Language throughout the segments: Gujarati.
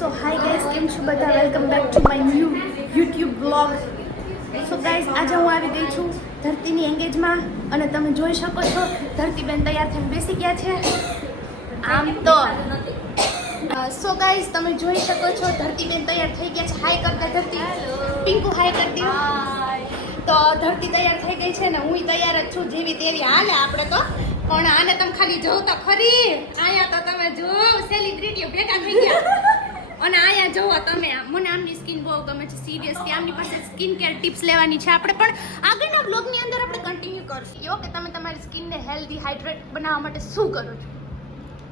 સો હાય ગાઈઝ કેમ છો બધા? Welcome back to my new YouTube blog so guys આજે હું આવી ગઈ છું ધરતીની એંગેજમાં અને તમે જોઈ શકો છો, ધરતીબેન તૈયાર થઈને બેસી ગયા છે. આમ તો સો ગાઈઝ તમે જોઈ શકો છો, ધરતીબેન તૈયાર થઈ ગયા છે. હાય કરતા ધરતી. પિંકુ હાય કરતી. તો, ધરતી તૈયાર થઈ ગઈ છે ને હું તૈયાર જ છું જેવી તેવી હાલે આપણે તો. પણ આને તમે ખાલી જોવ તો ખરી અહીંયા તો તમે જો સેલિબ્રિટીઓ ભેગા થઈ ગયા. અને અહીંયા જોવો તમે મને આમની સ્કિન બહુ ગમે છે કે આમની પાસે સ્કિન કેર ટિપ્સ લેવાની છે આપણે પણ આગળના બ્લોગની અંદર આપણે કન્ટિન્યુ કરશું. એવો કે તમે તમારી સ્કિનને હેલ્ધી હાઇડ્રેટ બનાવવા માટે શું કરો છો?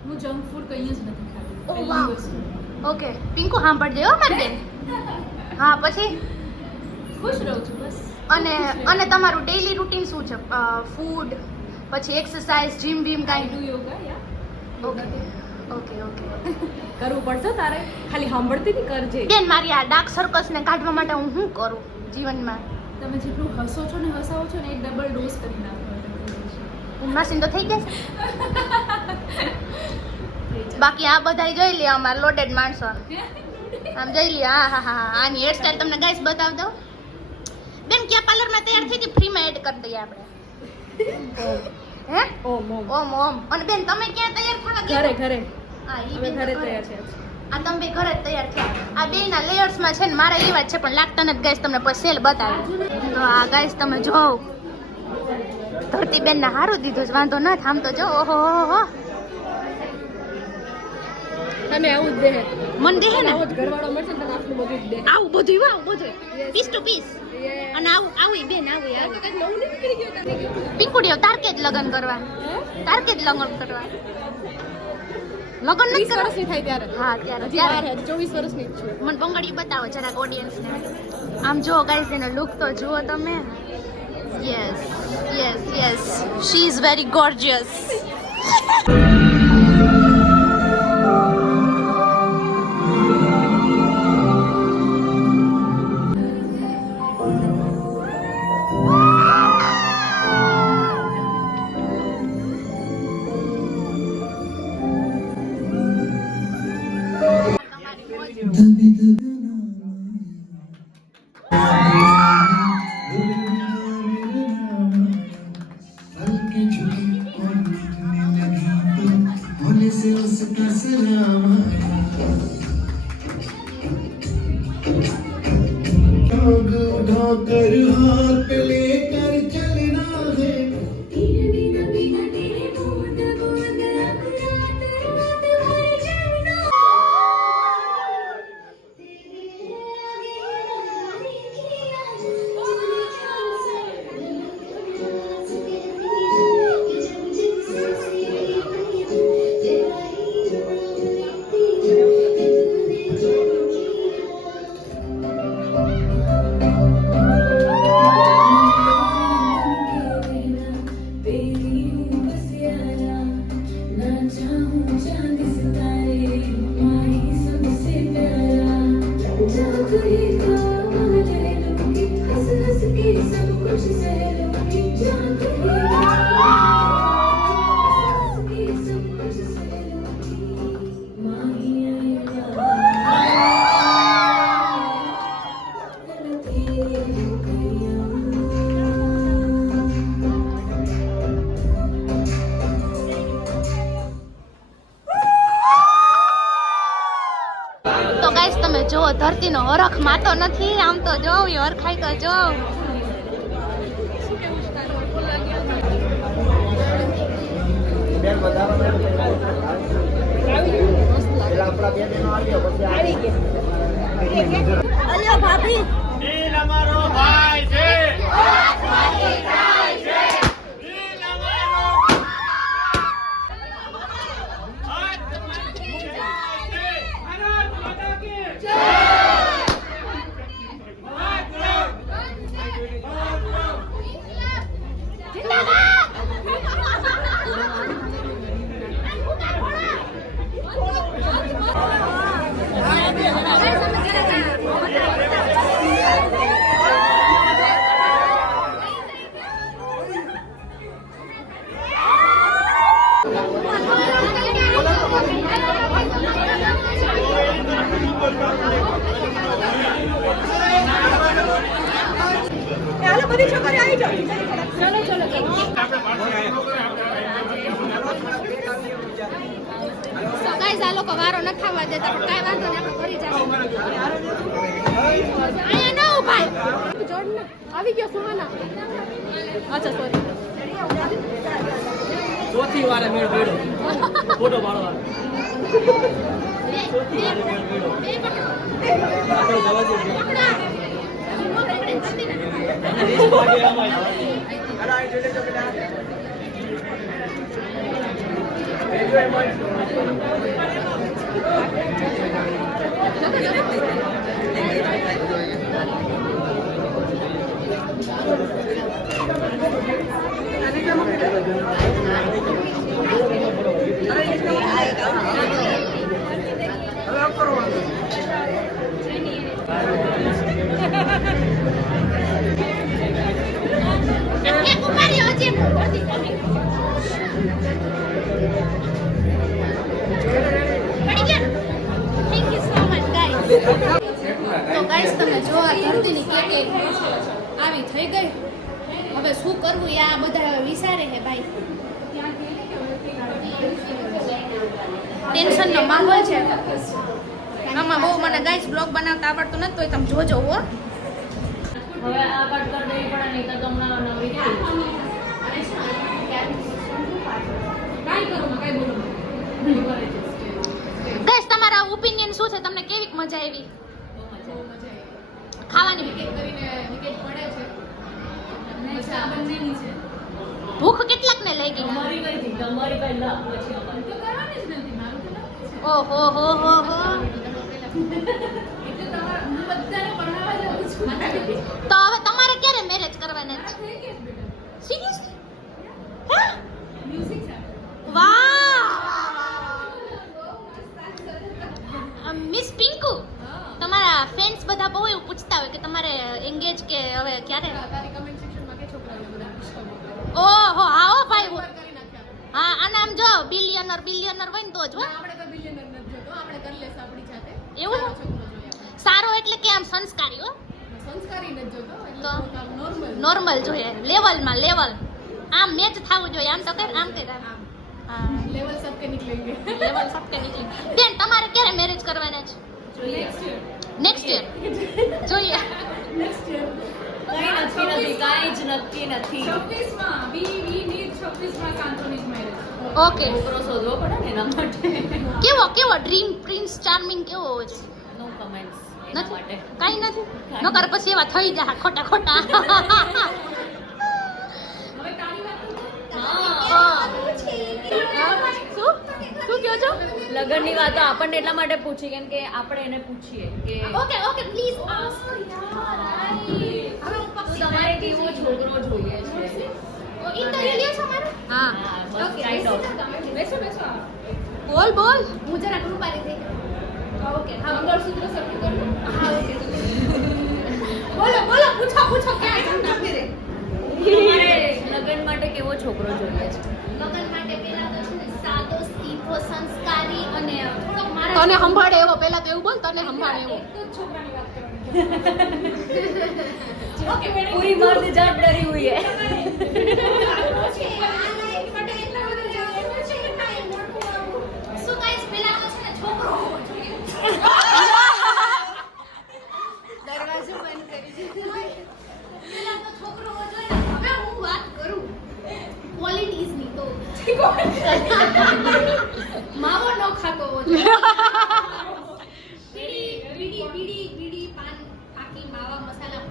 હું જંક ફૂડ કઈ જ નથી ખાતી. ઓકે પિંકુ સાંભળજે હો મારી બેન. હા પછી? ખુશ રહું છું બસ. અને અને તમારું ડેઈલી રૂટીન શું છે? ફૂડ પછી એક્સરસાઇઝ જીમ બીમ કાઈ કાંઈ? ડુ યોગા યા ઓકે ઓકે ઓકે. કરવું પડશે તારે? ખાલી સાંભળતી હતી કરજે બેન મારી આ ડાર્ક સર્કલ્સને કાઢવા માટે હું શું કરું જીવનમાં? તમે જેટલું હસો છો ને હસાવો છો ને એ ડબલ ડોઝ કરી નાખો. માસીન તો થઈ જશે બાકી આ બધાય જોઈ લે અમારા લોડેડ માણસો. આમ જોઈ લે હા હા હા હા આની હેરસ્ટાઈલ તમને ગાઈસ બતાવી દઉં. બેન ક્યાં પાર્લરમાં તૈયાર થઈ હતી ફ્રીમાં એડ કરી દઈએ આપણે. હે? ઓમ ઓમ. ઓમ ઓમ. અને બેન તમે ક્યાં તૈયાર થવા ગયા? ઘરે ઘરે. હા ઈ ઘરે ઘરે. તૈયાર છે. આ તમે બે ઘરે તૈયાર આ ના છે ને મારા એવા છે પણ લાગતા નથી ગાઈસ તમને પછી બતાવી. તો આ ગાઈસ તમે જોવો ધરતી બેન ને હારું દીધું છે વાંધો નથી થામ તો જો ઓહો હો અને આવું દે. મન દેહે ને? ઘરવાળો મળશે ને આટલું બધું દે. આવું બધું આવું બધું. પીસ ટુ પીસ અને આવું આવું બેન આવું યાર તો કંઈક નવું નીકળી ગયું પિંકુડીઓ તાર જ લગ્ન કરવા? તારકે જ લગ્ન કરવા? લગ્ન નથી વર્ષની થાય ત્યારે. હા ત્યારે. ત્યારે. છે, ચોવીસ વર્ષની જ છું. મને બંગડી બતાવો જરાક ઓડિયન્સને આમ જો ગાઈસ એનો લુક તો જુઓ તમે. Yes yes yes she is very gorgeous ਗਾਢਾ ਕਰ ਹਾਰ તો હરખ માતો નથી આમ તો જોઉં હરખાય તો જોઉં અલ્યો ભાભી. અમારો ભાઈ છે. બધી છોકરી આવી વારો ન દેતા કાંઈ વાંધો નહીં કરી જાય અહીંયા ના ઉભાઈ જોડ આવી ગયો સુમાના અચ્છા સોરી ચોથી વારે મેળ પડ્યો ફોટો પાડવા ચોથી વારે મેળ પડ્યો તો ગાઈસ તમે જો આ ધરતીની કેકેરી આવી થઈ ગઈ. હવે શું કરવું એ આ બધા વિચારે છે ભાઈ. ટેન્શનનો માહોલ છે. આમાં બહુ મને ગાઈસ બ્લોગ બનાવતા આવડતું નથી તોય તમે જોજો હો. હવે આ કટ કરી દેવી પડે નહીં તો તમને નવરી થઈ ગાઈસ તમારા ઓપિનિયન શું છે? તમને કેવી મજા આવી? બહુ મજા કરીને છે. ભૂખ કેટલાક ને લઈ ગઈ? ઓહો હો હો હો. તો હવે તમારે ક્યારે મેરેજ કરવાના છે થઈ ગયા છે બેટા સિરિયસલી મ્યુઝિક છે વાહ મિસ પિંકુ તમારા ફ્રેન્ડ્સ બધા બહુ એવું પૂછતા હોય કે તમારે એન્ગેજ કે હવે ક્યારે? ઓહો હા આવો ભાઈ હા આ નામ જો બિલિયનર બિલિયનર હોય ને તો જ હો. એવું? સારો એટલે કે આમ સંસ્કારી હો. નોર્મલ જોઈએ લેવલમાં લેવલ આમ મેચ થવું જોઈએ આમ તો કે આમ કે લેવલ સબકે નીકળેંગે લેવલ સબકે નીકળેંગે બેન તમારે ક્યારે મેરેજ કરવાના છે? નેક્સ્ટ યર નેક્સ્ટ યર જોઈએ next year. કઈ નક્કી નથી કાંઈ જ નક્કી નથી 26 માં we we need 26 માં કાંતોની marriage. ઓકે છોકરો શોધવો પડે ને એના માટે કેવો કેવો ડ્રીમ પ્રિન્સ ચાર્મિંગ કેવો હોવો છે. નો કમેન્ટ્સ એના નથી? માટે કાઈ નથી? નકર પછી એવા થઈ જાય ખોટા ખોટા. હવે તારી વાત તો હા. શું કહો છો? લગ્નની વાતો આપણને એટલા માટે પૂછી કેમ કે આપણે એને પૂછીએ કે ઓકે ઓકે પ્લીઝ તો પક્ષી તમારે કેવો છોકરો જોઈએ છે? હા હા. બોલ બોલ. જરા થઈ ઓકે. હા મંગળસૂત્ર સરખું કરજો હા ઓકે. બોલો બોલો પૂછો પૂછો ક્યાં ચમતા તમારે લગ્ન માટે કેવો છોકરો જોઈએ છે? લગન માટે ને સાદો સીધો સંસ્કારી અને થોડોક મારા તને સંભાળે એવો પહેલા તો એવું બોલ તને સંભાળે એવો ઓકે પૂરી મર્દ જાત ડરી હુઈ હે So guys, તો છે ને છોકરો હોવો જોઈએ. પહેલા તો છોકરો હોવો જોઈએ ને. હવે હું વાત કરું qualities ની તો. માવો ન ખાતો બીડી બીડી બીડી બીડી પાન પાકી માવા મસાલા.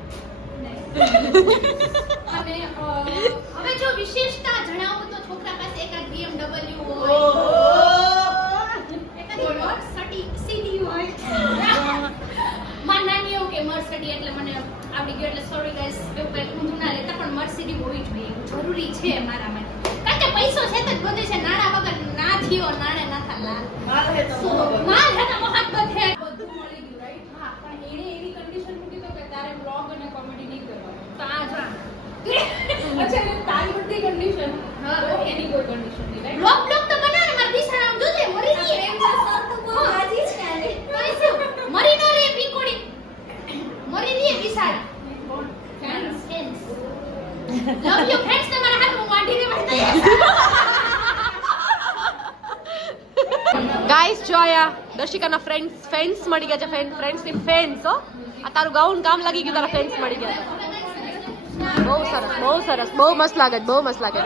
અને હવે જો વિશેષતા જણાવું તો છોકરા પાસે એકાદ BMW હોય એકાદ Mercedes હોય માર નાની એવું કે Mercedes એટલે મને આવડી ગયું એટલે સોરી ગાઈસ એવું કંઈ ઊંધું ના લેતા પણ Mercedes હોવી જોઈએ એવું જરૂરી છે મારા માટે કારણ કે પૈસો છે તો જ બધે છે નાણા વગર ના થયો નાણે ના થાલા So, માલ હે તો મોહબ્બત હે બધું મળી ગયું રાઈટ હા પણ એણે એવી કન્ડિશન મૂકી તો કે તારે બ્લોગ અને કોમેડી નહીં કરવાનું તો આ જો અચ્છા એટલે તારી બધી કન્ડિશન હા. હા એની કોઈ કન્ડિશન નહીં બ્લોગ બ્લોગ તો બનાવે મારી દિશા આમ જોજે મરી ગઈ. મરી નો રે પીકોડી મરી રહી બિસાડા ફેન્સ Hence. લવ યુ ફ્રેન્ડ્સ તમારા હાથમાં વાંઢીને વાંધતા ગાઈસ જો આયા દર્શિકાના ફ્રેન્ડ્સ ફેન્સ મળી ગયા છે ફેન ફ્રેન્ડ્સની ફેન્સ હો. આ તારું ગાઉન કામ લાગી ગયું તારા ફેન્સ મળી ગયા. બહુ સરસ બહુ સરસ બહુ મસ્ત લાગે બહુ મસ્ત લાગે.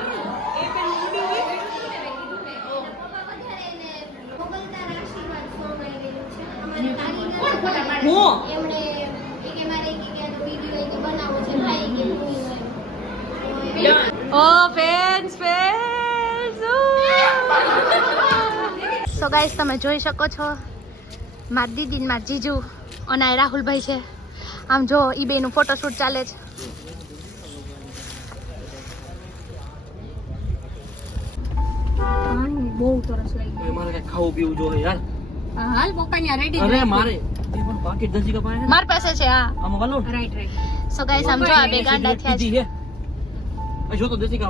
ઓ ફેન્સ ફેન્સ સો ગાઈસ તમે જોઈ શકો છો મારી દીદી મારા જીજુ અને રાહુલભાઈ છે. આમ જો ઈ બેનું ફોટોશૂટ ચાલે છે. બહુ સરસ લાગી મારે કઈ ખાવું પીવું જોઈએ યાર હાલ. પપ્પા રેડી અરે મારે. પાકીટ દસી છે ને? મારી પાસે છે હા. આમાં વાલો? રાઈટ રાઈટ સો ગાઈસ સમજો આ બે ગાંડા થયા છે. જો તો દસી કામ